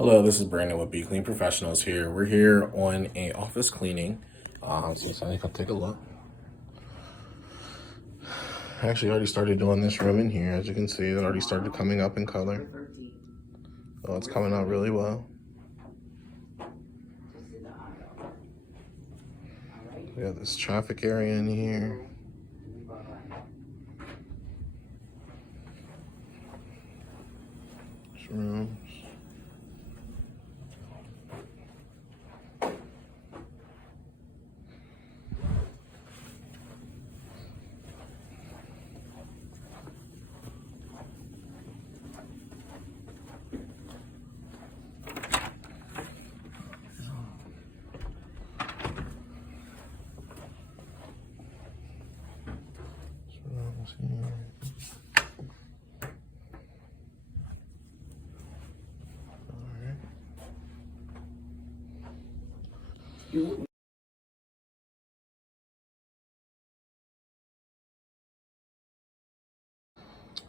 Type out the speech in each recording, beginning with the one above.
Hello, this is Brandon with Be Clean Professionals here. We're here on a office cleaning. So if I take a look. I actually already started doing this room in here. As you can see, it already started coming up in color. Oh, it's coming out really well. We have this traffic area in here. This rooms.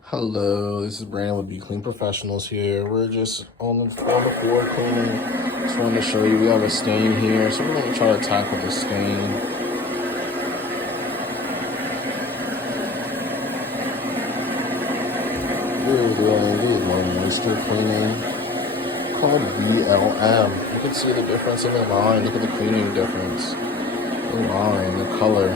Hello, this is Brandon with Be Clean Professionals here. We're just on the floor cleaning. Just wanted to show you we have a stain here, so we're going to try to tackle the stain. We're doing more moisture cleaning called BLM. You can see the difference in the line. Look at the cleaning difference. The line, the color.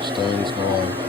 Stains going.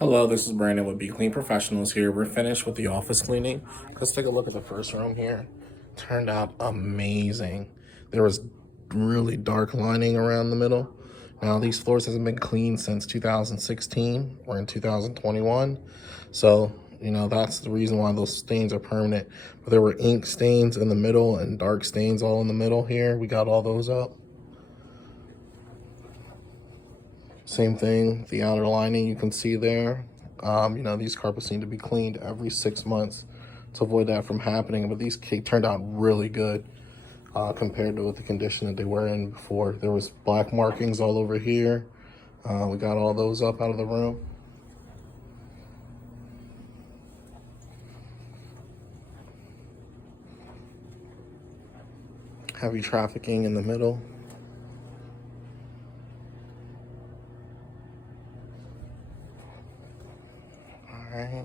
Hello, this is Brandon with Be Clean Professionals here. We're finished with the office cleaning. Let's take a look at the first room here. Turned out amazing. there was really dark lining around the middle. Now these floors hasn't been cleaned since 2016. We're in 2021. So, you know, that's the reason why those stains are permanent. But there were ink stains in the middle and dark stains all in the middle here. We got all those up. Same thing, the outer lining you can see there. You know, these carpets need to be cleaned every 6 months to avoid that from happening. But these turned out really good compared to what the condition that they were in before. There was black markings all over here. We got all those up out of the room. Heavy trafficking in the middle. All right.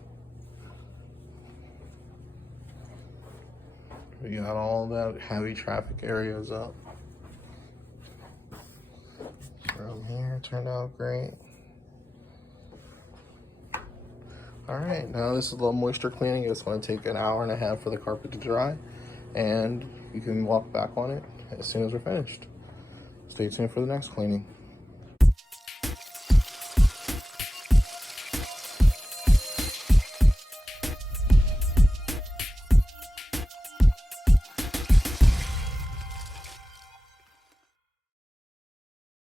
We got all that heavy traffic areas up. From here turned out great. All right, now this is a little moisture cleaning. It's going to take an hour and a half for the carpet to dry, and you can walk back on it as soon as we're finished. Stay tuned for the next cleaning.